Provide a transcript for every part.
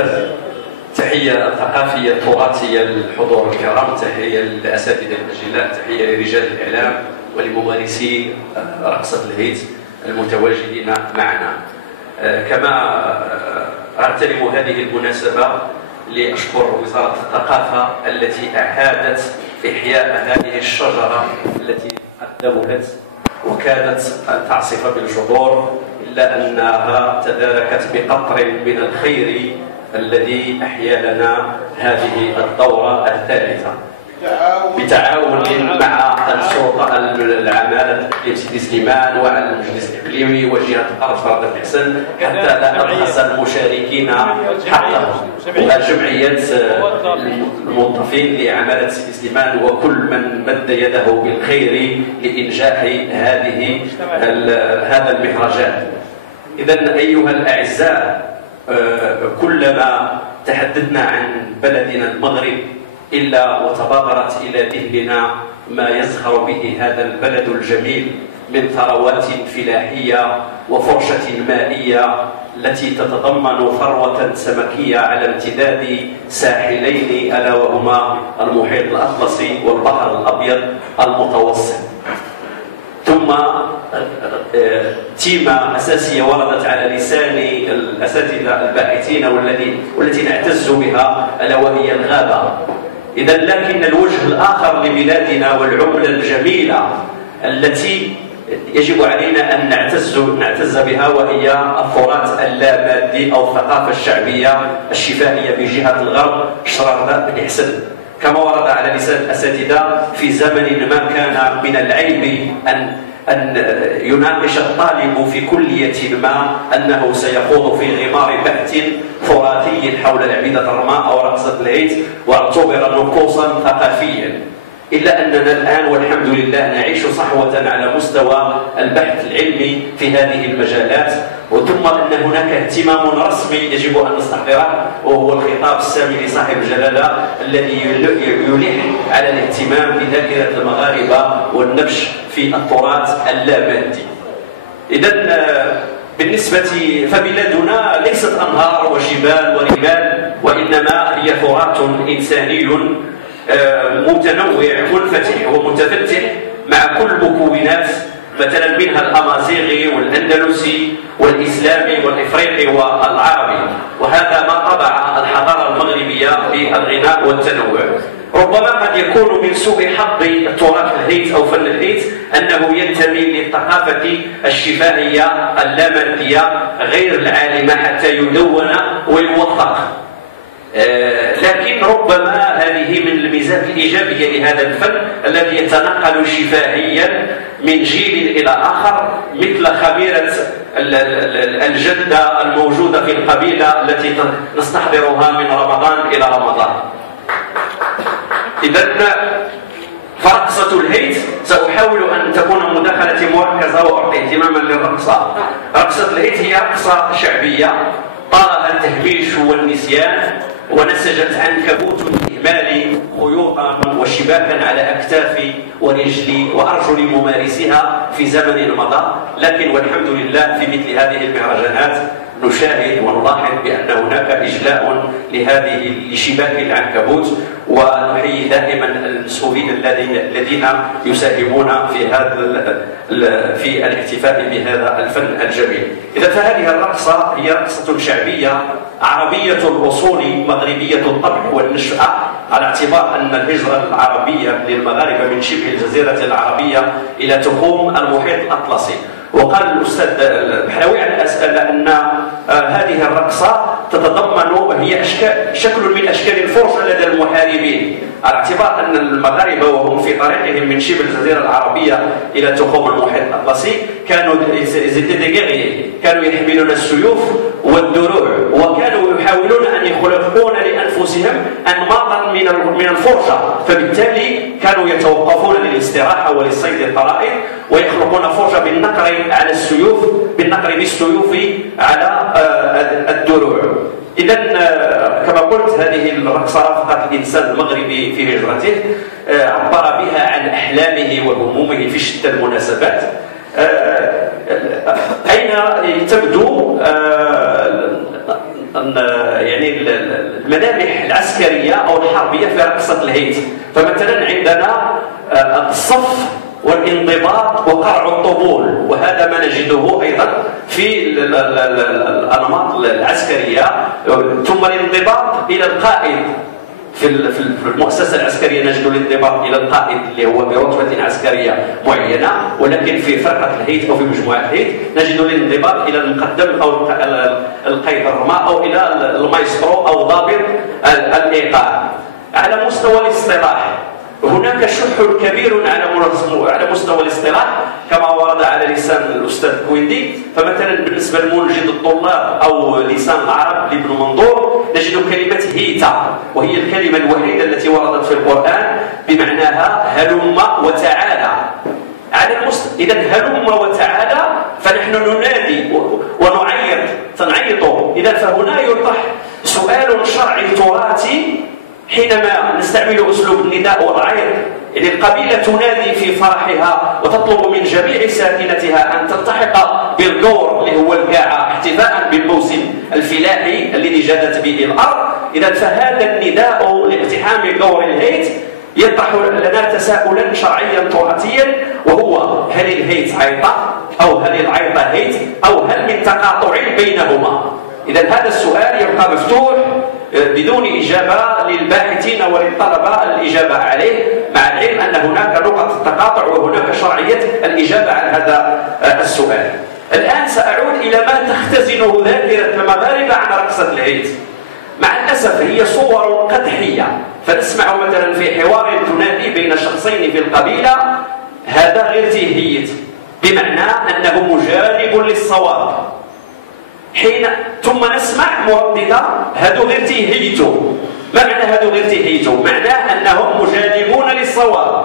المشغل. تحية ثقافية تراثية للحضور الكرام، تحية للأساتذة الأجلاء، تحية لرجال الإعلام ولممارسي رقصة الهيت المتواجدين معنا. كما أغتنم هذه المناسبة لأشكر وزارة الثقافة التي أعادت إحياء هذه الشجرة التي قدمت وكادت أن تعصف بالجذور، إلا أنها تداركت بقطر من الخير الذي أحيا لنا هذه الدورة الثالثة بتعاون مع السلطة العمالة سيدي سليمان والمجلس الإقليمي وجهة الأرض فرد الحسن، حتى لا أبخس المشاركين حقهم. جمعية الموظفين لعمالة سيدي سليمان وكل من مد يده بالخير لإنجاح هذا المهرجان. إذن أيها الأعزاء، كلما تحدثنا عن بلدنا المغرب إلا وتبادرت إلى ذهننا ما يزخر به هذا البلد الجميل من ثروات فلاحية وفرشة مائية التي تتضمن ثروة سمكية على امتداد ساحلين ألا وهما المحيط الأطلسي والبحر الأبيض المتوسط. ثم تيمة أساسية وردت على لسان الأساتذة الباحثين والتي نعتز بها، ألا وهي الغابة. إذا لكن الوجه الآخر لبلادنا والعملة الجميلة التي يجب علينا أن نعتز بها وهي التراث اللامادي أو الثقافة الشعبية الشفاهية بجهة الغرب شرارة بن حسن. كما ورد على لسان الأساتذة في زمن ما كان من العيب أن يناقش الطالب في كلية ما أنه سيخوض في غمار بحث تراثي حول العبيدة الرماء أو رقصة الهيت واعتبر نقوصا ثقافيا، إلا أننا الآن والحمد لله نعيش صحوة على مستوى البحث العلمي في هذه المجالات، ثم أن هناك اهتمام رسمي يجب أن نستحضره، وهو الخطاب السامي لصاحب الجلالة الذي يلح على الاهتمام بذاكرة المغاربة والنبش في التراث اللامادي. إذن بالنسبة فبلادنا ليست أنهار وجبال ورمال، وإنما هي تراث إنساني متنوع منفتح ومتفتح مع كل مكونات، مثلا منها الأمازيغي والأندلسي والإسلامي والإفريقي والعربي، وهذا ما طبع الحضارة المغربية بالغناء والتنوع. ربما قد يكون من سوء حظ تراث الهيت أو فن الهيت أنه ينتمي للثقافة الشفاهية اللامادية غير العالمة حتى يدون ويوثق، لكن ربما هذه من الميزات الإيجابية لهذا الفن الذي يتنقل شفاهيا من جيل إلى آخر، مثل خميرة الجدة الموجودة في القبيلة التي نستحضرها من رمضان إلى رمضان. إذن فرقصة الهيت سأحاول أن تكون مداخلتي مركزة وأعطي اهتماما للرقصة. رقصة الهيت هي رقصة شعبية طالها التهميش والنسيان، ونسجت عنكبوت الإهمال خيوطا وشباكا على أكتاف ورجل وأرجل ممارسها في زمن مضى، لكن والحمد لله في مثل هذه المهرجانات نشاهد ونلاحظ بأن هناك إجلاء لشباك العنكبوت، ونحيي دائما المسؤولين الذين يساهمون في الاحتفاء بهذا الفن الجميل. إذا فهذه الرقصة هي رقصة شعبية عربية الأصول مغربية الطبع والنشأة، على اعتبار أن الهجرة العربية للمغاربة من شبه الجزيرة العربية إلى تخوم المحيط الأطلسي. وقال الأستاذ البحراوي على أسئلة أن هذه الرقصة تتضمن هي شكل من أشكال الفرصة لدى المحاربين، على اعتبار أن المغاربة وهم في طريقهم من شبه الجزيرة العربية إلى تخوم المحيط الأطلسي كانوا يحملون السيوف والدروع، وكانوا يحاولون أن يخلقون لأنفسهم أنماطا من الفرجة، فبالتالي كانوا يتوقفون للاستراحة وللصيد الطرائف ويخلقون فرجة بالنقر على السيوف، بالنقر بالسيوف على الدروع. إذا كما قلت هذه الرقصة رافقت الإنسان المغربي في هجرته، عبر بها عن أحلامه وهمومه في شتى المناسبات. أين تبدو يعني الملامح العسكريه او الحربيه في رقصه الهيت. فمثلا عندنا الصف والانضباط وقرع الطبول، وهذا ما نجده ايضا في الانماط العسكريه. ثم الانضباط الى القائد في المؤسسه العسكريه نجد الانضباط الى القائد اللي هو برتبه عسكريه معينه، ولكن في فرقه الهيت او في مجموعه الهيت نجد الانضباط الى المقدم او القائد الرماء او الى المايسترو او ضابط الايقاع. على مستوى الاصطلاح هناك شح كبير على مستوى الاصطلاح كما ورد على لسان الاستاذ كويندي. فمثلا بالنسبه لمنجد الطلاب او لسان العرب لابن منظور نجد كلمه هيتا، وهي الكلمه الوحيده التي وردت في القران بمعناها هلم وتعالى. اذا هلم وتعالى فنحن ننادي تنعيط. اذا فهنا يطرح سؤال شرعي تراثي حينما نستعمل اسلوب النداء والعيط. يعني القبيله تنادي في فرحها وتطلب من جميع ساكنتها ان تلتحق بالقور اللي هو القاعه احتفاء بالموسم الفلاحي الذي جادت به الارض. اذا فهذا النداء لاقتحام قور الهيت يطرح لنا تساؤلا شرعيا تراثيا، وهو هل الهيت عيطه او هل العيطه هيت او هل من تقاطع بينهما؟ اذا هذا السؤال يبقى مفتوح بدون إجابة للباحثين وللطلبة الإجابة عليه، مع العلم أن هناك نقط تقاطع وهناك شرعية الإجابة عن هذا السؤال. الآن سأعود إلى ما تختزنه ذاكرة المغاربة عن رقصة الهيت. مع الأسف هي صور قدحية، فنسمع مثلا في حوار ثنائي بين شخصين في القبيلة هذا غير تيهيت، بمعنى أنه مجانب للصواب. ثم نسمع مرددة هادو غير تيهيتو. ما معنى هادو غير تيهيتو؟ معناه أنهم مجانبون للصواب،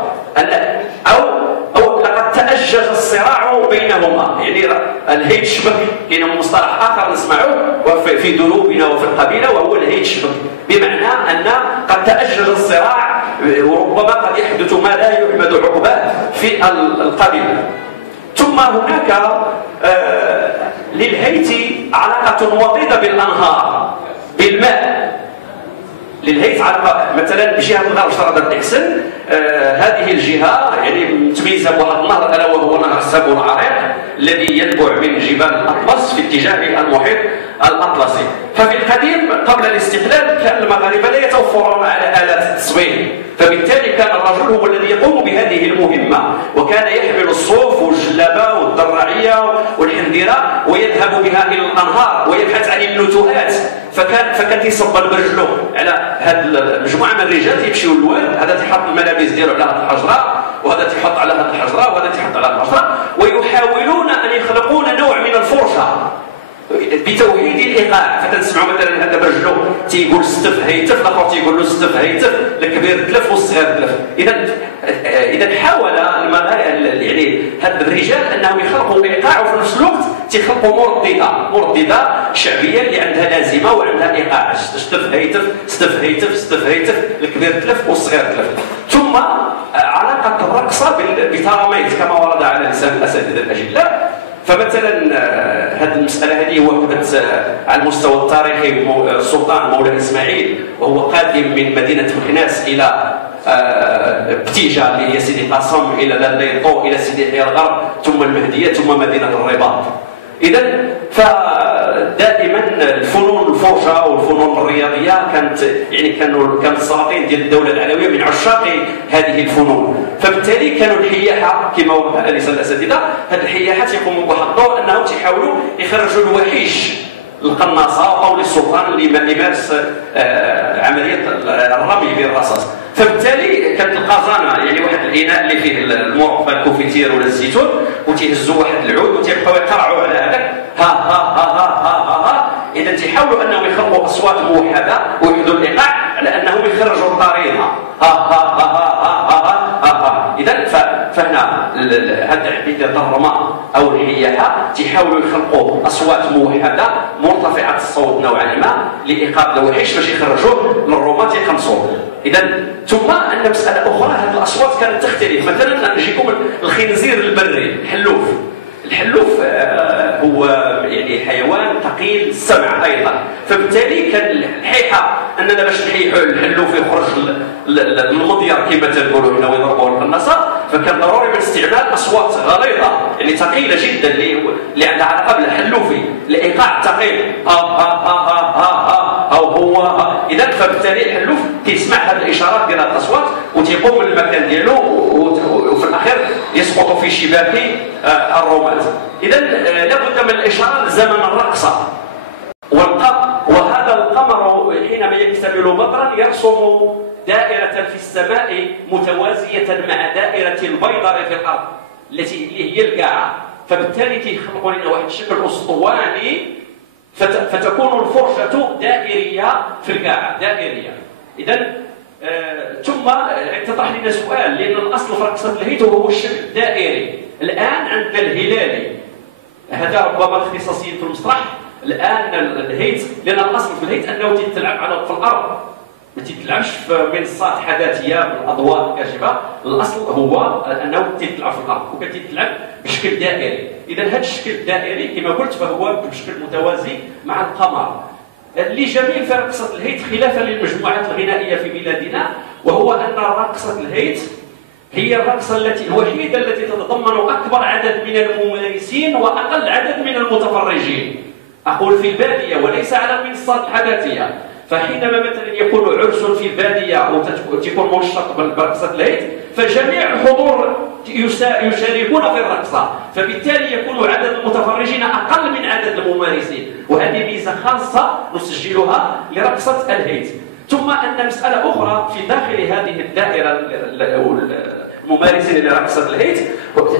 أو لقد تأجج الصراع بينهما. يعني الهيت شبك، كاين مصطلح آخر نسمعه في دروبنا وفي القبيلة وهو الهيت شبك، بمعنى أن قد تأجج الصراع وربما قد يحدث ما لا يحمد عقباه في القبيلة. ثم هناك للهيت علاقة وطيدة بالأنهار بالماء. للهيت علاقة مثلا بجهة الغرب شرد الإحسن، هذه الجهة يعني متميزة بواحد النهر ألا وهو نهر السابو العريق الذي ينبع من جبال الأطلس في اتجاه المحيط الأطلسي. ففي القديم قبل الاستقلال كان المغاربة لا يتوفرون على آلات التصوير، فبالتالي كان الرجل هو الذي يقوم بهذه المهمة، وكان يحمل الصوف والجلابة والدراعية والحنديرة ويذهب بها إلى الأنهار ويبحث عن النتوءات. فكان يصب برجلو على هذه مجموعة من الرجال يمشيوا للواد، هذا تحط الملابس ديالو على هذه الحجرة وهذا تحط على هذه الحجرة وهذا تحط على هذه الحجرة، ويحاولون أن يخلقون نوع من الفرشة بتوحيد الايقاع. فتنسمعوا مثلا هذا برجلو تيقول ستف هيتف، الاخر تيقول له ستف هيتف، الكبير تلف والصغير تلف. اذا حاول يعني هاد الرجال انهم يخلقوا ايقاع وفي نفس الوقت تيخلقوا مردده شعبيه اللي عندها لازمه وعندها ايقاع. ستف هيتف ستف هيتف ستف هيتف، الكبير تلف والصغير تلف. ثم علاقه الرقصه بتراميت كما ورد على لسان الاساتذه الاجلاء. فمثلا هذه المسألة هذه وقفت على المستوى التاريخي السلطان مولاي إسماعيل، وهو قادم من مدينة مكناس إلى بتيجة اللي هي سيدي قاسم، إلى لاليطو، إلى سيدي حيا الغرب، ثم المهدية، ثم مدينة الرباط. إذا فدائما الفنون الفرشة والفنون الرياضية كانت السلاطين ديال الدولة العلوية من عشاق هذه الفنون. فبالتالي كانوا الحياحة كما ورد على لسان الأساتذة، هذه الحياحات يقوموا بواحد الدور أنهم تيحاولوا يخرجوا الوحيش القناصة وقول السلطان اللي يمارس عملية الرمي بالرصاص. فبالتالي كانت القازانة يعني واحد الإناء اللي فيه المربى الكوفيتير ولا الزيتون، وتيهزوا واحد العود وتيبقاو يقرعوا على هذاك ها ها ها ها ها ها ها. إذا تيحاولوا أنهم يخلقوا أصوات موحدة ويحدوا الإيقاع على أنهم يخرجوا الطريقة ها ها ها ها ها ها ها. إذا فهنا هذا عبيد الرماء أو الحياحة تيحاولوا يخلقوا أصوات موحدة مرتفعة الصوت نوعا ما لإيقاظ الوحش باش يخرجوه للرماة يقمصوه. إذا ثم أن مسألة أخرى، هذه الأصوات كانت تختلف. مثلا نجيكم الخنزير البري الحلوف الحلوف هو يعني حيوان ثقيل السمع ايضا، فبالتالي كان الحيحه اننا باش نحيحوا الحلوف يخرج المضير كما تنقولوا هنا ويضربوا القناصه، فكان ضروري من استعمال اصوات غليظه يعني ثقيله جدا اللي عندها علاقه بالحلوفي، الايقاع الثقيل او هو اذا. فبالتالي الحلوف كيسمع هذه الاشارات ديال الاصوات وتيقوم من المكان ديالو وفي الاخير يسقط في شباك الرماد. اذا لابد من الاشاره لزمن الرقصه وهذا القمر حينما يكتمل مطرا يرسم دائرة في السماء متوازية مع دائرة البيضاء في الأرض التي هي القاعة، فبالتالي تيخلقوا لنا واحد الشكل أسطواني فتكون الفرشة دائرية في القاعة دائرية. إذا ثم اتضح لنا سؤال، لأن الأصل في رقصة الهيت هو الشكل الدائري. الآن عندنا الهلالي، هذا ربما اختصاصي في المسرح. الآن الهيت، لأن الأصل في الهيت أنه تتلعب في الأرض، ما تتلعبش في منصات حداثيه بالاضواء الكاشفه، الاصل هو انه تتلعب في الارض وكتتلعب بشكل دائري. اذا هذا الشكل الدائري كما قلت فهو بشكل متوازي مع القمر. اللي جميل في رقصه الهيت خلافا للمجموعات الغنائيه في بلادنا، وهو ان رقصه الهيت هي الرقصه الوحيده التي تتضمن اكبر عدد من الممارسين واقل عدد من المتفرجين. اقول في الباديه وليس على المنصات الحداثيه. فحينما مثلا يكون عرس في الباديه وتكون منشط برقصه الهيت، فجميع الحضور يشاركون في الرقصه، فبالتالي يكون عدد المتفرجين اقل من عدد الممارسين، وهذه ميزه خاصه نسجلها لرقصه الهيت. ثم ان مساله اخرى في داخل هذه الدائره الممارسين لرقصه الهيت،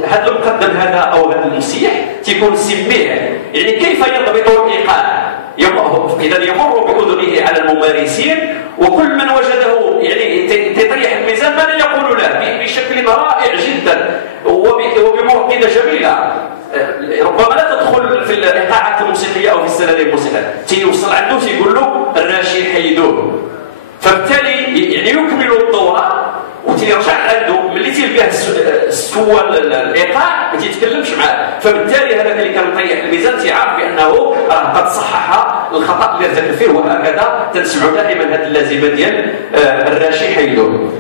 هذا المقدم هذا او هذا المسيح تيكون سميع، يعني كيف يضبط الايقاع. إذا يمر بأذنه على الممارسين، وكل من وجده يعني تطيح الميزان ماذا يقول له بشكل رائع جدا وبمرقدة جميلة. ربما لا تدخل في الإيقاعات الموسيقية أو في السلالم الموسيقية، تيوصل عنده تيقول له الراشي حيدوه، فبالتالي يعني يكمل الدورة وتيرجع عنده ملي تلقاه سوى الايقاع ما تيتكلمش معاه، فبالتالي هذاك اللي كان مطيح الميزان تيعرف بانه قد صحح الخطا اللي ارتكب فيه، وهكذا تنسمعوا دائما هذه اللازمه ديال الراشي حيدوه.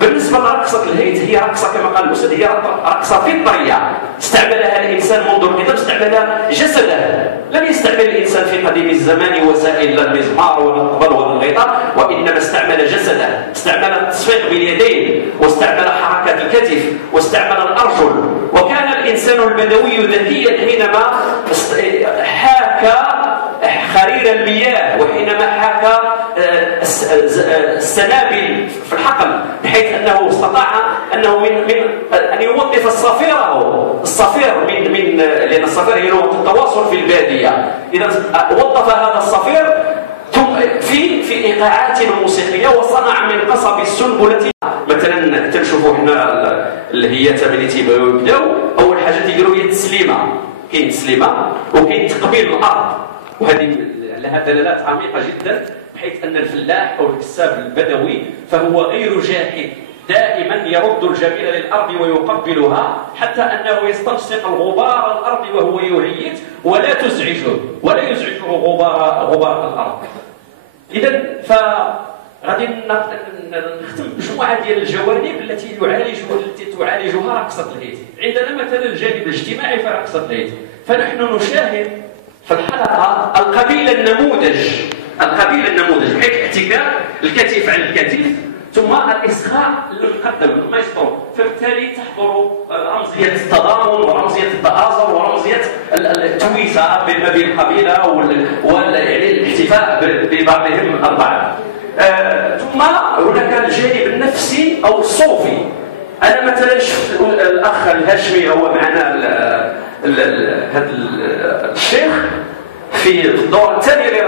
بالنسبه لرقصه الهيت هي رقصه كما قال الاستاذ، هي رقصه فطريه استعملها الانسان منذ القدم، استعمل جسده. لم يستعمل الانسان في قديم الزمان وسائل لا المزمار ولا الطبل ولا الغيطه، وانما استعمل جسده، استعمل التصفيق باليدين، واستعمل حركات الكتف، واستعمل الارجل. وكان الانسان البدوي ذكيا حينما حاكى خرير المياه، وحينما حاكى السنابل في الحقل، بحيث انه استطاع انه من ان يوظف الصفير من لان الصفير هي لغه التواصل في الباديه. اذا وظف هذا الصفير في ايقاعات موسيقيه، وصنع من قصب السنبله مثلا. تنشوفوا حنا اللي هي ملي تيبغيو يبداو اول حاجه تيديروا هي التسليمه. كاين التسليمه وكاين تقبيل الارض، وهذه لها دلالات عميقه جدا، بحيث ان الفلاح او الكساب البدوي فهو غير جاحد، دائما يرد الجميل للارض ويقبلها، حتى انه يستلصق الغبار الارض وهو يهيج ولا يزعجه غبار الارض. اذا فغادي نختم بمجموعه ديال الجوانب التي تعالجها رقصه الهيت. عندنا مثلا الجانب الاجتماعي في رقصه الهيت، فنحن نشاهد في الحلقه القبيله النموذج بحيث احتكاك الكتف عن الكتف، ثم الإصغاء للمقدم المايسترو، فبالتالي تحضر رمزية التضامن ورمزية التآزر ورمزية التويسة ما بين القبيلة يعني الاحتفاء ببعضهم البعض. ثم هناك الجانب النفسي أو الصوفي. أنا مثلا شفت الأخ الهاشمي هو معنا هذا الشيخ في الدور الثاني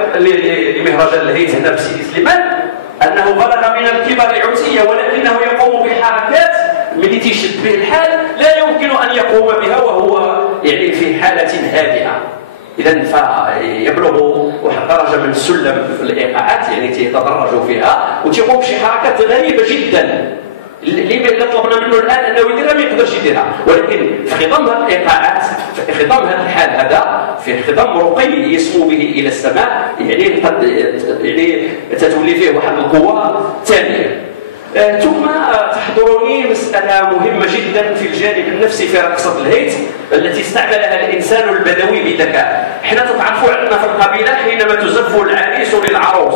لمهرجان الهيت هنا بسيدي سليمان، أنه بلغ من الكبر عتية، ولكنه يقوم بحركات ملي تيشد به الحال لا يمكن أن يقوم بها وهو يعني في حالة هادئة. إذا فيبلغ واحد درجة من السلم في الإيقاعات، يعني تيتدرج فيها وتيقوم بشي حركات غريبة جدا. اللي طلبنا منه الان انه يديرها ما يقدرش يديرها. ولكن في خضم هذه الايقاعات، في خضم هذا الحال هذا، في خضم رقي يسمو به الى السماء، يعني قد يعني تتولي فيه واحد القوه ثانيه. ثم تحضرني مسألة مهمة جدا في الجانب النفسي في رقصة الهيت التي استعملها الإنسان البدوي بذكاء. حين تعرفوا عندنا في القبيلة حينما تزف العريس للعروس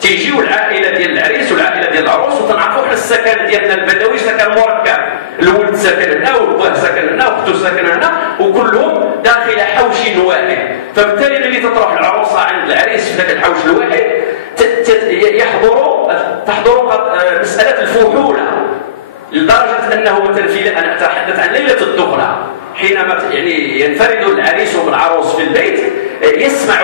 تيجيو العائلة ديال العريس والعائلة ديال العروس، وتنعرفوا حنا السكن ديالنا البدوي سكن مركب، الولد ساكن هنا والباه ساكن هنا واختو ساكن هنا وكلهم داخل حوش واحد. فبالتالي ملي تروح العروسة عند العريس في ذاك الحوش الواحد تحضر مسألة الفحولة، لدرجة أنه مثلا أنا أتحدث عن ليلة الدخلة حينما يعني ينفرد العريس والعروس في البيت، يسمع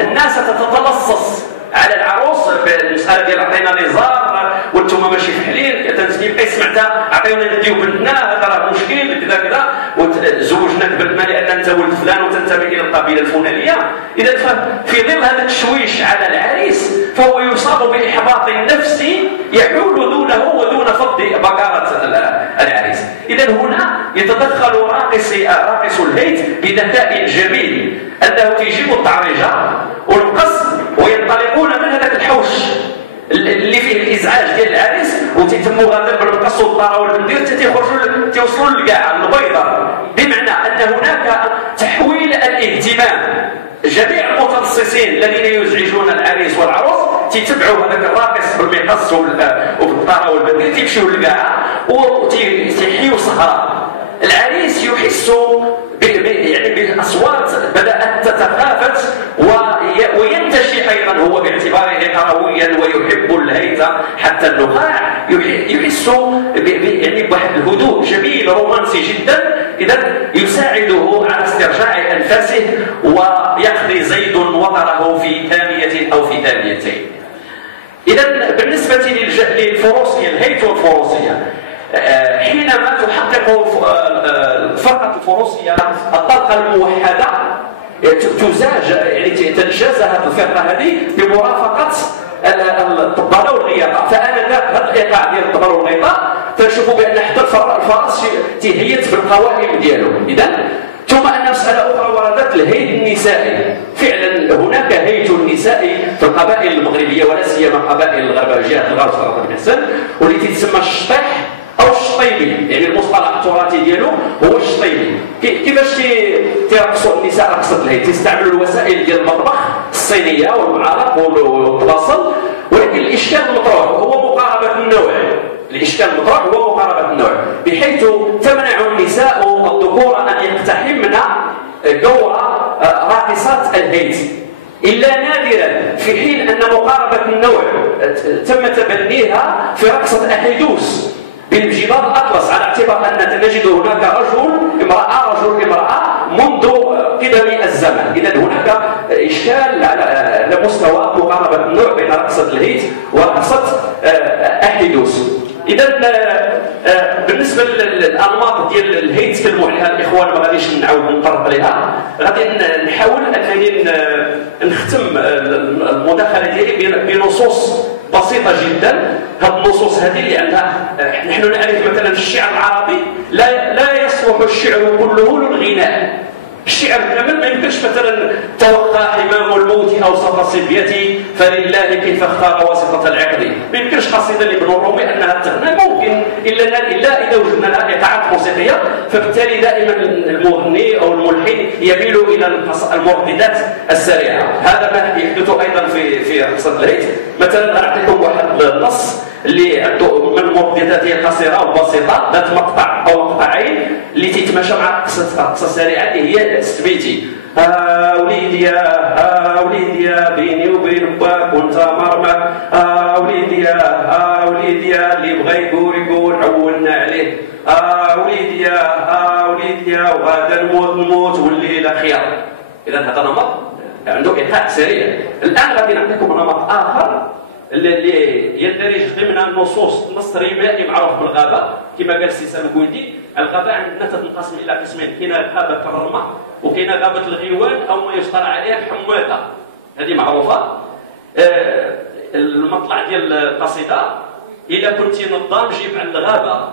الناس تتلصص على العروس بالمسألة ديال عطينا نزار وانتم ماشي فحلين، تيبقى يسمع عطيونا نديو بنتنا هذا راه مشكل كذا كذا وزوجناك بنتنا لأن أنت ولد فلان وتنتمي إلى القبيلة الفلانية. إذا في ظل هذا التشويش على العريس فهو يصاب بإحباط نفسي يحول دونه ودون فض بكارة العريس. إذا هنا يتدخل راقص الهيت بذكاء جميل أنه تيجيب التعريجة والقص وينطلقون من هذاك الحوش اللي فيه الازعاج ديال العريس وتيتموا غادر بالقص والطاره والبندير تيخرجوا توصلوا للقاع البيضاء، بمعنى ان هناك تحويل الاهتمام. جميع المتخصصين الذين يزعجون العريس والعروس تيتبعوا هذاك الراقص بالمقص وبالطاره والبندير، تيمشيو للقاع وتيحيوا صخره. العريس يحس يعني بالاصوات بدات تتخافت وينتشي ايضا هو باعتباره كرويا ويحب الهيت حتى النخاع، يحس يعني بواحد الهدوء جميل رومانسي جدا. اذا يساعده على استرجاع انفاسه ويقضي زيد وطره في ثانيه او في ثانيتين. اذا بالنسبه للفروسيه الهيت والفروسيه، حينما تحقق الفرقة الفروسية الطلقة الموحدة تزاج يعني تنجز هذه الفرقة هذه بمرافقة الطبالة والغياطة. فأنا هذا الإيقاع ديال الطبالة والغياطة تنشوفوا بأن حتى الفرس تهيت بالقوائم ديالو. إذا ثم أن مسألة أخرى وردت الهيت النسائي. فعلا هناك هيت نسائي في القبائل المغربية ولا سيما قبائل الغرب جهة الغرب صراحة بن حسن، والتي تسمى الشطيح أو الشطيبي، يعني المصطلح التراثي ديالو هو الشطيبي. كيفاش تيرقصوا النساء رقصة الهيت؟ تستعملوا الوسائل ديال المطبخ الصينية والمعالق والطباصل، ولكن الإشكال المطروح هو مقاربة النوع. الإشكال المطروح هو مقاربة النوع، بحيث تمنع النساء الذكور أن يقتحمن دور راقصات الهيت إلا نادرا، في حين أن مقاربة النوع تم تبنيها في رقصة أحيدوس بالجبال الأطلس، على اعتبار أن نجد هناك رجل امرأة منذ قدم الزمن. إذا هناك إشكال على مستوى مقاربة النوع بين رقصة الهيت ورقصة أحيدوس. إذا بالنسبة للأنماط ديال الهيت تكلموا عليها الإخوان، ما غاديش نعاود نطرق عليها، غادي نحاول أنني نختم المداخلة ديالي بنصوص بسيطة جدا. هذه النصوص هذه اللي عندها نحن نعرف مثلا في الشعر العربي لا يصلح الشعر كله للغناء. الشعر كامل ما يمكنش مثلا توقع حمام الموت اوسط صبيتي فلله كيف اختار واسطه العقد. ما يمكنش قصيده لابن الرومي انها تغنى، ممكن الا اذا وجدنا لها ايقاعات موسيقيه. فبالتالي دائما المغني او الملحن يميل الى المرددات السريعه. هذا ما يحدث ايضا في رقصه الهيت. مثلا نعطيكم واحد النص اللي عنده من المرددات هي قصيره وبسيطه ذات مقطع او مقطعين اللي تيتماشى مع القصه السريعه اللي هي سميتي وليدي وليدي بيني وبين باك وانت مرمى وليدي اللي بغى يقول عولنا عليه وليدي وليدي وغادا نموت والليله خير. اذا هذا نمط عنده ايقاع سريع. الان غادي نعطيكم نمط اخر اللي يندرج ضمن النصوص النص الرمائي معروف بالغابه. كما قال السي سام كويدي، الغابه عندنا تنقسم الى قسمين، كاينه غابه الرمه وكاينه غابه الغيوان او ما يشترى عليها الحماده. هذه معروفه. المطلع ديال القصيده الا كنتي نظام جيب عند الغابه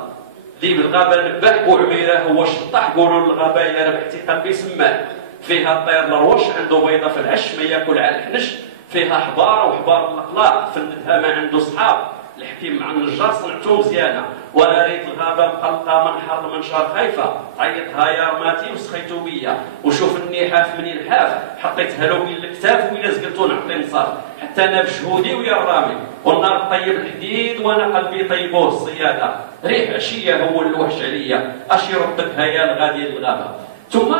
اللي بالغابه نباح بوعميره هو شطاح، قولوا للغابه الا ربحتي قلبي سماه، فيها الطير الروش عنده بيضه في العش ما ياكل على الحنش، فيها حبار وحبار الاقلاق فندها ما عنده صحاب، الحكيم مع النجار صنعته مزيانه، ولا ريت الغابه مقلقه من حر من شهر خايفه، عيطها يا رماتي وسخيتو بيا، وشوف النحاف منين حاف، حطيتها له بين الكتاف وإلا زقلتو نعطي نصاف، حتى انا بجهودي ويا الرامي، والنار طيب الحديد وانا قلبي طيبوه الصياده، ريح عشيه هو اللوحش عليا، اش يردك هيا الغادي للغابه. ثم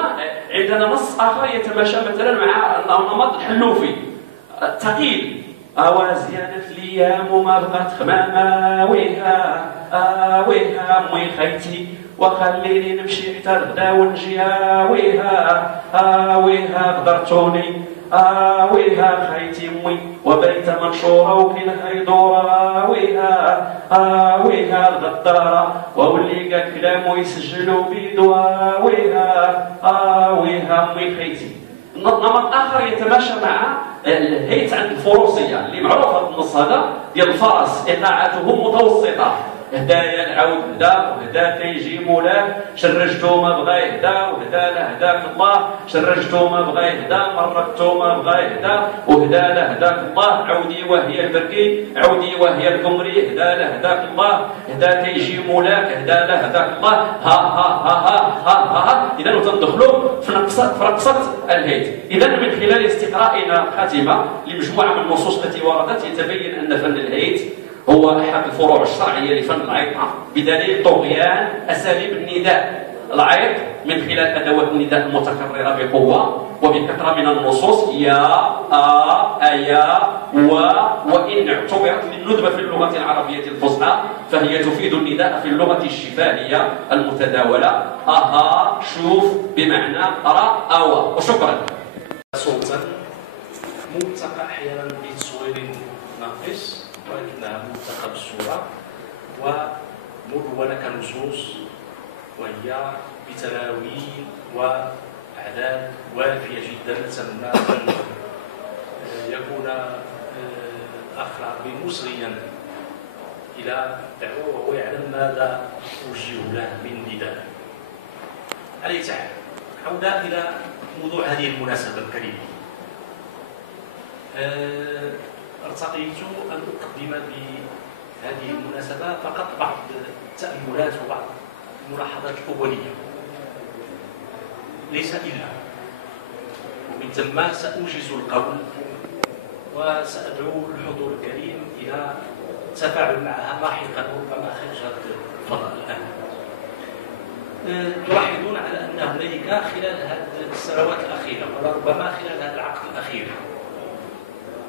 عندنا نص اخر يتماشى مثلا مع النمط الحلوفي الثقيل، زيانة الايام وما بغات خمامه ويها ويها امي خيتي وخليني نمشي حتى الغدا ونجي ويها ويها قدرتوني ويها خيتي امي وبيت منشوره وكلها يدوره ويها ويها الغداره وولي قال كلامه يسجلوا بيدو ويها ويها امي خيتي. نمط اخر يتماشى مع الهيت عند الفروسيه اللي معروف هذا النص هذا ديال الفرس، ايقاعاته متوسطه، هدايا العود هدا وهدا كيجي مولاه، شرجتو ما بغا يهدا وهدا له هداك الله، شرجتو ما بغا يهدا مرتو ما بغا يهدا وهدا له هداك الله، عودي وهي البركي عودي وهي القمري هدا له هداك الله، هدا كيجي مولاك هدا له هداك الله، ها اذا وتندخلوا في رقصه الهيت. اذا من خلال استقرائنا خاتمه لمجموعه من النصوص التي وردت يتبين ان فن الهيت هو احد الفروع الشرعيه لفن العيطه بدليل طغيان اساليب النداء. العيط من خلال ادوات النداء المتكرره بقوه وبكثره من النصوص يا ايا وان اعتبرت للندبه في اللغه العربيه الفصحى فهي تفيد النداء في اللغه الشفاهيه المتداوله شوف بمعنى او. وشكرا. صوتا ملتقى احيانا بتصوير ناقص ولكنها ملتقى بالصوره ومدونه كنصوص وهي بتلاوين واعداد وافيه جدا. نتمنى ان يكون الاخ العربي مسريا الى الدعوه وهو يعلم ماذا اوجه له من نداء. على اي حال عوده الى موضوع هذه المناسبه الكريمه. ارتقيت ان اقدم بهذه المناسبه فقط بعض التاملات وبعض الملاحظات الاوليه ليس الا، ومن ثم ساوجز القول وسادعو الحضور الكريم الى التفاعل معها لاحقا ربما خارج هذا الفضاء. الان تلاحظون على ان هنالك خلال هذه السنوات الاخيره وربما خلال هذا العقد الاخير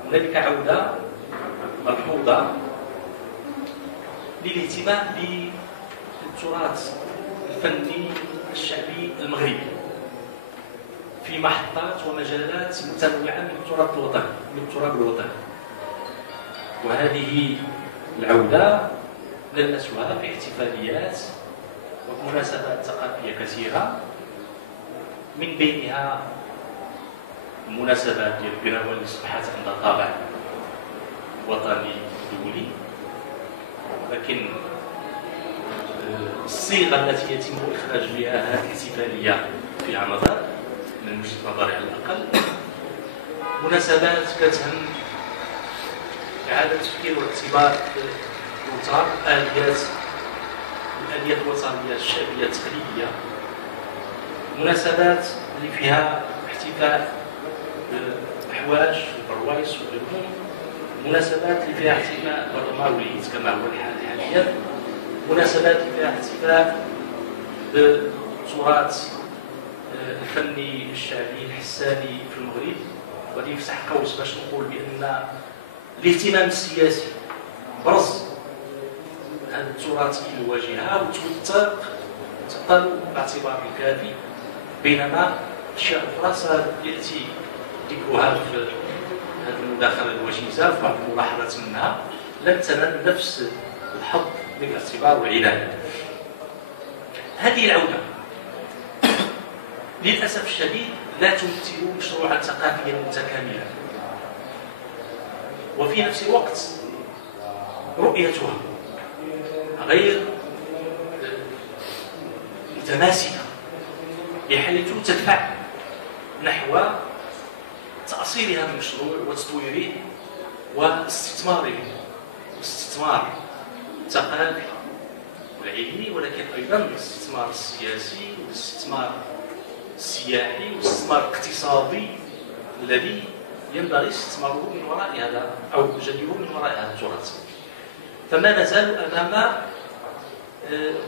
هنالك عوده ملحوظه للاهتمام بالتراث الفني الشعبي المغربي في محطات ومجالات متنوعه من التراث الوطني من التراب الوطني. وهذه العوده نلمسها في احتفاليات ومناسبات ثقافيه كثيره، من بينها المناسبات ديال البراوه اللي اصبحت عندها طابع وطني دولي، لكن الصيغه التي يتم اخراج بها هذه الاحتفاليه في عمضات من وجهه نظري على الاقل مناسبات كتهم اعاده تفكير واعتبار اطار الاليات الوطنيه الشعبيه التقليديه، مناسبات اللي فيها احتفال باحواج البروايس وغيرهم، مناسبات اللي فيها احتفال بالمولد كما هو الحال حاليا، مناسبات اللي فيها احتفال بالتراث الفني الشعبي الحساني في المغرب. وغادي نفتح قوس باش نقول بان الاهتمام السياسي برز هذا التراث الواجهه وتوثق باعتبار الكافي، بينما اشياء اخرى سياتي ذكرها في هذه المداخله الوجيزه في بعض الملاحظات منها لم تنل نفس الحظ من الاعتبار والعنايه. هذه العوده للاسف الشديد لا تمثل مشروعا ثقافيا متكاملا، وفي نفس الوقت رؤيتها غير متماسكة بحيث تدفع نحو تأصيل هذا المشروع وتطويره واستثماره، الاستثمار الثقافي والعلمي، ولكن أيضا الاستثمار السياسي والاستثمار السياحي والاستثمار الاقتصادي الذي ينبغي استثماره من وراء هذا أو جلبه من وراء هذا التراث. فما نزال أمام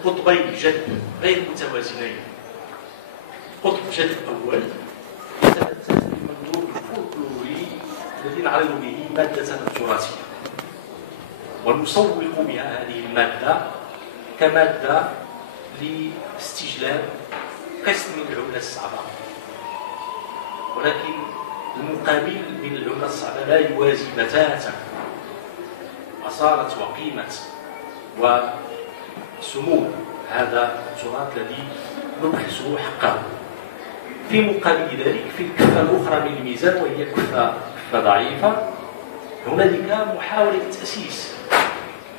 قطبين جذب غير متوازنين. قطب جذب أول يتمثل في المنظور الفولكلوري الذي نعرض به مادة التراثية ونسوق بها هذه المادة كمادة لاستجلاب قسم من العملة الصعبة، ولكن المقابل من العملة الصعبة لا يوازي بتاتا أصالة وقيمة وسمو هذا التراث الذي نبحثه حقه. في مقابل ذلك في الكفة الأخرى من الميزان وهي كفة ضعيفة، هنالك محاولة تأسيس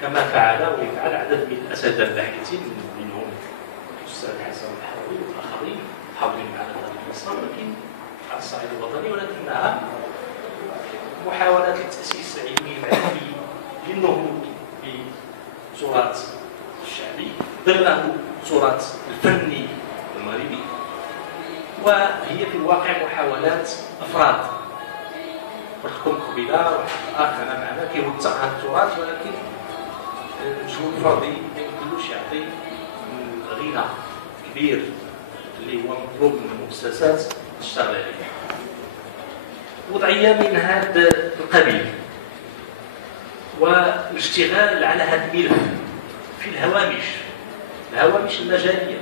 كما فعل ويفعل عدد من الأساتذة الباحثين منهم الأستاذ حسن الحاوي والآخرين حاضرين معنا في المسرح، ولكن على الصعيد الوطني، ولكنها محاولات للتأسيس العلمي المعرفي للنهوض بالتراث الشعبي ضمنه التراث الفني المغربي، وهي في الواقع محاولات أفراد. ولكم قبيلة آخر معنا كيوثق هذا التراث، ولكن مجهود فردي ما يمكنلوش يعطي غنى كبير اللي هو مطلوب من المؤسسات تشتغل عليه. وضعية من هذا القبيل والاشتغال على هذا الملف في الهوامش المجالية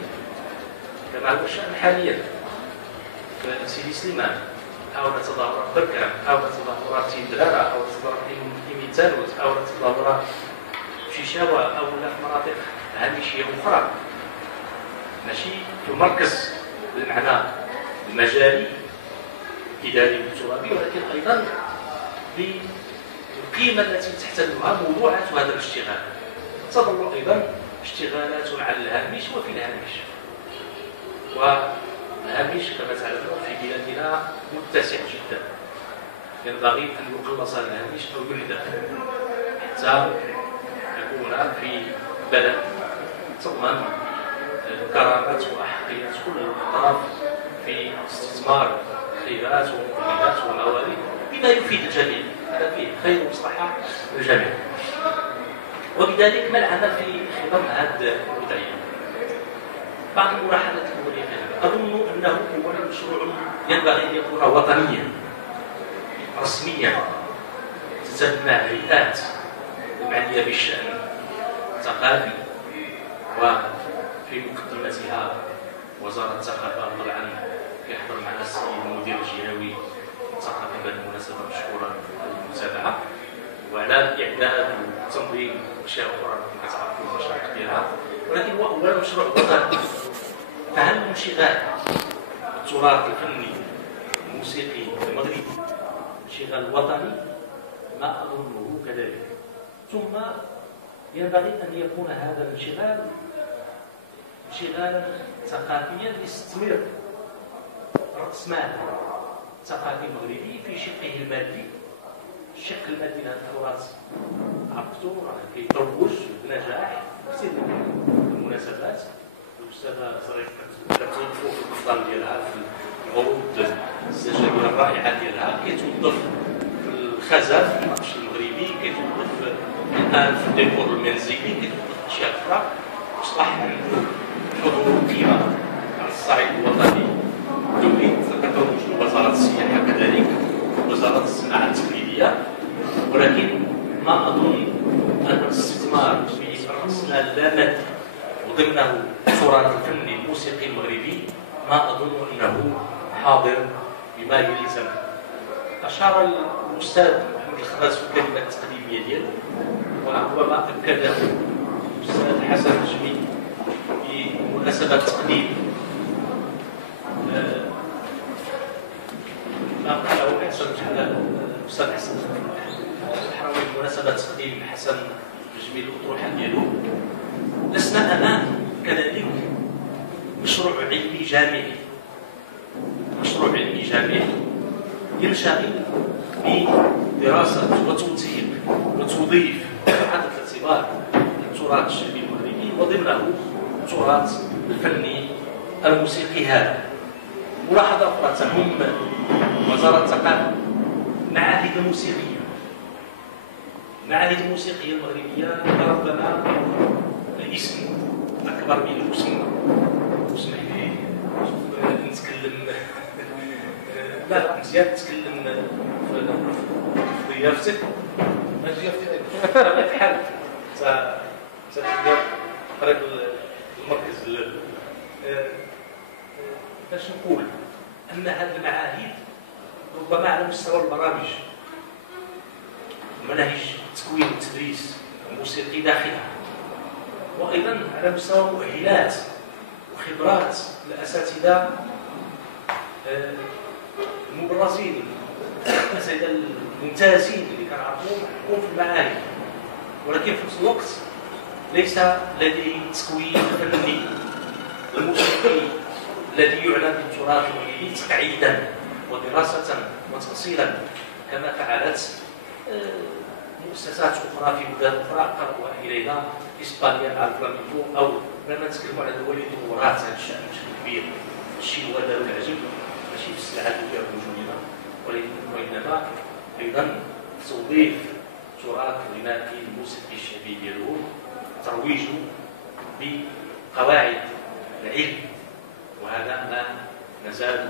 كما هو الشأن حاليا. سيدي سليمان أو تظاهرات بركة أو تظاهرات تندرارة أو تظاهرات إيميتانوت أو تظاهرات شيشاوة أو في مناطق هامشية أخرى، ماشي في مركز بالمعنى المجالي الإداري والترابي، ولكن أيضا بالقيمة التي تحتلها موضوعات هذا الاشتغال. تظل أيضا اشتغالات على الهامش وفي الهامش، والهامش كما تعلمون في بلادنا متسع جدا، ينبغي أن يقلص الهامش أو يحدث حتى يكون في بلد تضمن كرامات وأحقية كل الأطراف في استثمار الخيرات والمقبلات والموارد بما يفيد الجميع، هذا فيه خير ومصلحة للجميع. وبذلك ما العمل في خضم هذه الوضعية؟ بعض الملاحظات الأولية أظن أنه أولا مشروع ينبغي أن يكون وطنيا رسميا تتبنى هيئات المعنية بالشأن الثقافي، وفي مقدمتها وزارة الثقافة طبعا يحضر معنا السيد المدير الجهوي الثقافي بالمناسبة مشكورا المتابعة، وعلى الإعداد والتنظيم وأشياء أخرى كتعرفوا المشاريع ديالها. ولكن هو أولا مشروع وطني، فهل انشغال التراث الفني الموسيقي المغربي انشغال وطني؟ ما أظنه كذلك. ثم ينبغي أن يكون هذا الانشغال انشغالا ثقافيا يستمر رأس مال ثقافي مغربي في شقه المادي. الشق المادي لهذا التراث عرفتو راه كيتروج بنجاح كثير من المناسبات. الأستاذة زريف كتوظف في الأفضل ديالها في العروض الزجاجية الرائعة ديالها، كيتوظف في الخزف في النقش المغربي، كيتوظف الآن في الديكور المنزلي، كيتوظف أشياء أخرى. أصبح عنده حضور قيمة على الصعيد الوطني الدولي. كتروج وزارة السياحة كذلك وزارة الصناعة التقليدية، ولكن ما أظن أن الاستثمار في رأس مال لا مادي وضمنه التراث الفني الموسيقي المغربي ما أظن أنه حاضر بما يلزم. أشار الأستاذ محمد الخراز في الكلمة التقديمية ديالو، وهو ما أكده الأستاذ حسن الجميل بمناسبة تقديم ما قاله الأستاذ حسن الحراوي بمناسبة تقديم حسن الجميل الأطروحة ديالو. لسنا أمام كذلك مشروع علمي جامعي، مشروع علمي جامعي ينشغل بدراسة وتوثيق وتوظيف إعادة الاعتبار التراث الشعبي المغربي وضمنه التراث الفني الموسيقي هذا. ملاحظة أخرى تهم وزارة الثقافة: معاهد الموسيقية. المعاهد الموسيقية المغربية ربما الاسم أكبر من الاسم. اسمح لي نتكلم لا مزيان نتكلم في ضيافتك. ما ضيافتي بطبيعة الحال ستدير قريب المركز. باش نقول أن هذه المعاهد ربما على مستوى البرامج، مناهج التكوين والتدريس الموسيقي داخلها، وأيضا على مستوى المؤهلات وخبرات الأساتذة المبرزين، الأساتذة الممتازين اللي كنعرفوهم في المعاهد، ولكن في نفس الوقت ليس لديه التكوين الفني الموسيقي الذي يعنى بالتراث المغربي تقعيدا ودراسة وتفصيلا كما فعلت مؤسسات أخرى في بلدان أخرى قربوها إلينا، إسبانيا مع الفلامينكو، أو لما نتكلموا على دول التطورات هذا الشأن بشكل كبير. الشيوة داروا العجب ماشي في السلعة اللي كيعرفوا لنا، وإنما أيضا توظيف التراث الغنائي الموسيقي الشعبي ديالهم، ترويجه بقواعد العلم، وهذا ما نزال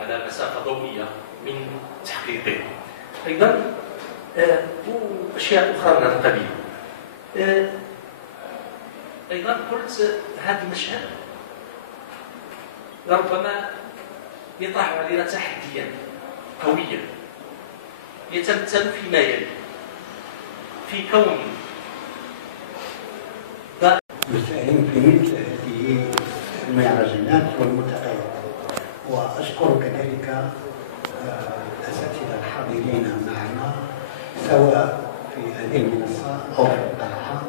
على مسافة ضوئية من تحقيقه. أيضا وأشياء أخرى من هذا القبيل. أيضا قلت هذا المشهد ربما يطرح علينا تحديا قويا يتمثل فيما يلي: في كون يساهم في مثل هذه المهرجانات والملتقيات. وأشكر كذلك الأساتذة الحاضرين معنا سواء في هذه المنصة أو في القاعة،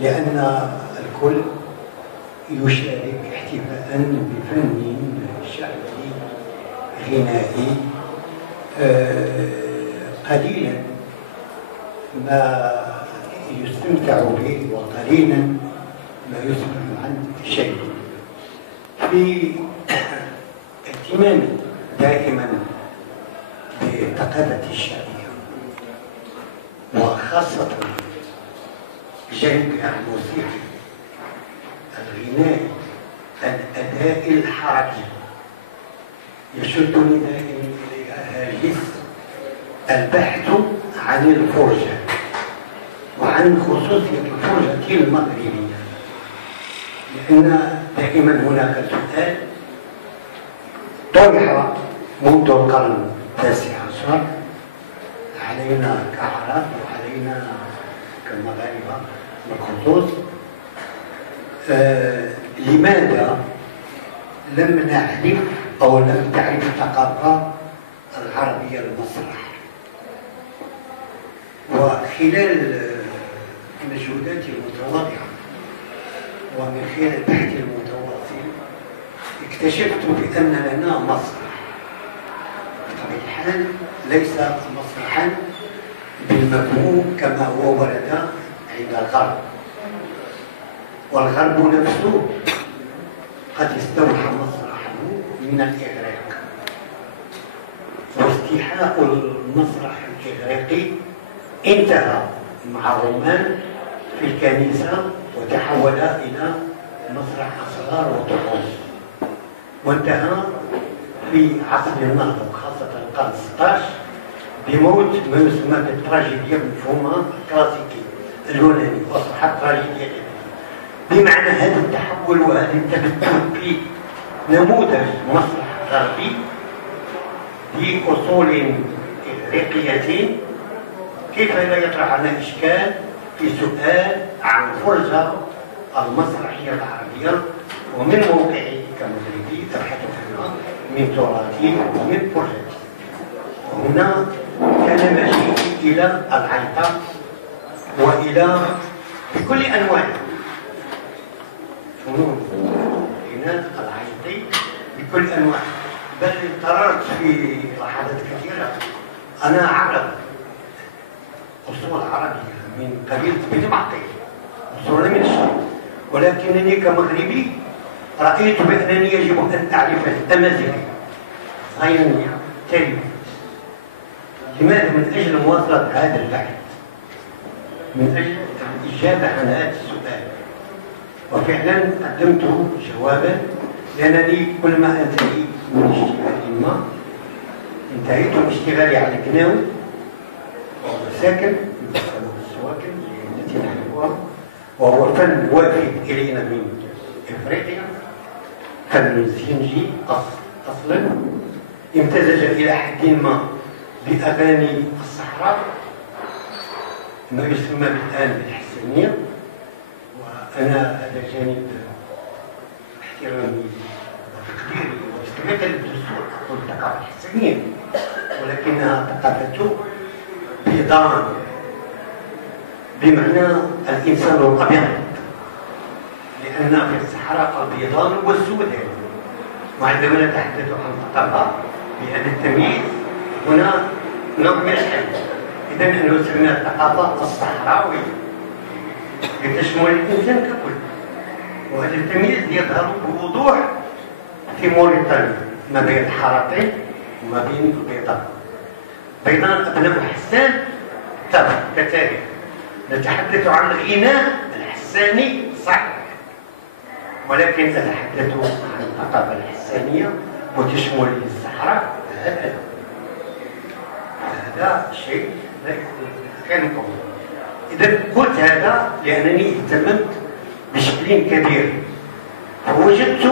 لأن الكل يشارك احتفاء بفن شعبي غنائي قليلا ما يستمتع به وقليلا ما يسمع عنه شيء. في اهتمامي دائما بالثقافة الشعبية وخاصة جانبها الموسيقي الغنائي الأداء الحركي يشدني دائما إليها هاجس البحث عن الفرجة وعن خصوصية الفرجة المغربية، لأن دائما هناك سؤال طرح منذ القرن التاسع عشر علينا كعرب وعلينا كمغاربة بالخصوص: لماذا لم نعرف أو لم تعرف الثقافة العربية المسرح؟ وخلال مجهوداتي المتواضعة ومن خلال البحث المتواصل اكتشفت بأن لنا مسرح بطبيعة الحال ليس مسرحا بالمفهوم كما هو ورد عند الغرب، والغرب نفسه قد استوحى مسرحه من الإغريق، واستيحاء المسرح الإغريقي انتهى مع الرومان في الكنيسة وتحول إلى مسرح أصغار وطقوس، وانتهى في عصر النهضة خاصة القرن 16 بموت ما يسمى بالتراجيديا بمفهومها الكلاسيكي اليوناني، وأصبحت تراجيديا جديدة، بمعنى هذا التحول وهذا التبدل في نموذج مسرح غربي بأصول إغريقية كيف لا يطرح على إشكال في سؤال عن فرجة المسرحية العربية ومن موقعي كمغربي أبحث عنها من تراثي ومن فرجتي. وهنا كان مجيئي إلى العيطة وإلى بكل أنواعها فنون الغناء العيطي بكل انواع، بل قررت في لحظات كثيره انا عرب اصول عربيه من قبيله بن معطي، اصولنا من الشام، ولكنني كمغربي رايت بانني يجب ان اعرف الامازيغ صهيونيه تالي. لماذا؟ من اجل مواصله هذا البحث، من اجل الاجابه عن هذا السؤال. وفعلا قدمت جوابا، لانني كل ما انتهي من اشتغال ما انتهيت من اشتغالي على القناوي وهو ساكن في السواكن التي نعرفها، وهو فن وافد الينا من افريقيا، فن الزنجي اصلا امتزج الى حد ما باغاني الصحراء ما يسمى الان بالحسنيه. وانا هذا جانب احترامي وتقديري واستماتا للدستور اقول الثقافه الحسنيه، ولكنها ثقافه بيضان بمعنى الانسان الابيض، لان في الصحراء البيضان والسودان. وعندما نتحدث عن الثقافه بان التمييز هنا نوع من الحل، اذا انا اسميها الثقافه الصحراويه لتشمل الانسان ككل. وهذا التمييز يظهر بوضوح في موريتانيا ما بين الحارتين وما بين البيضاء. بيضاء ابناء حسان كتالي. نتحدث عن الغناء الحساني صح، ولكن نتحدث عن الثقافه الحسانيه وتشمل الصحراء. هذا شيء كان قوي. إذا قلت هذا لأنني اهتممت بشكل كبير، فوجدت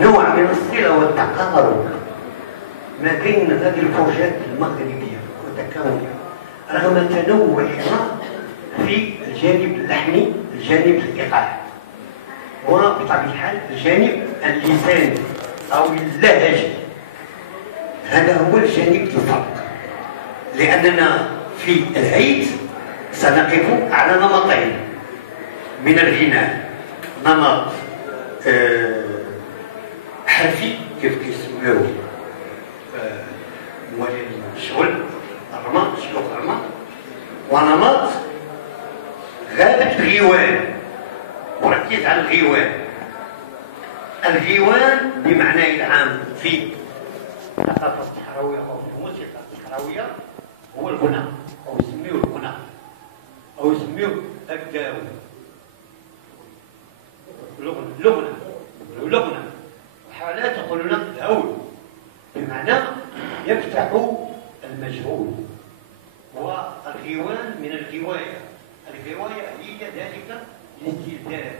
نوع من الصلة والتقارب ما بين هذه الفرجات المغربية وتكاملها رغم تنوعها في الجانب اللحني، الجانب الإيقاعي، وبطبيعة الحال الجانب اللساني أو اللهجي. هذا هو الجانب الفرق، لأننا في العيد سنقف على نمطين من الغناء، نمط حرفي كيف كيسموه موالي الشغل الرمى، شلوخ الرمى، ونمط غابة الغيوان. وركز على الغيوان. الغيوان بمعناه العام في الثقافة الصحراوية أو في الموسيقى الصحراوية هو الغنى، أو يسميوه الغنى، أو يسميوه القاوي، لغنى، وحالات يقولون الهول، بمعنى يفتح المجهول. والغيوان من الغواية، الغواية هي ذلك الاستلذاذ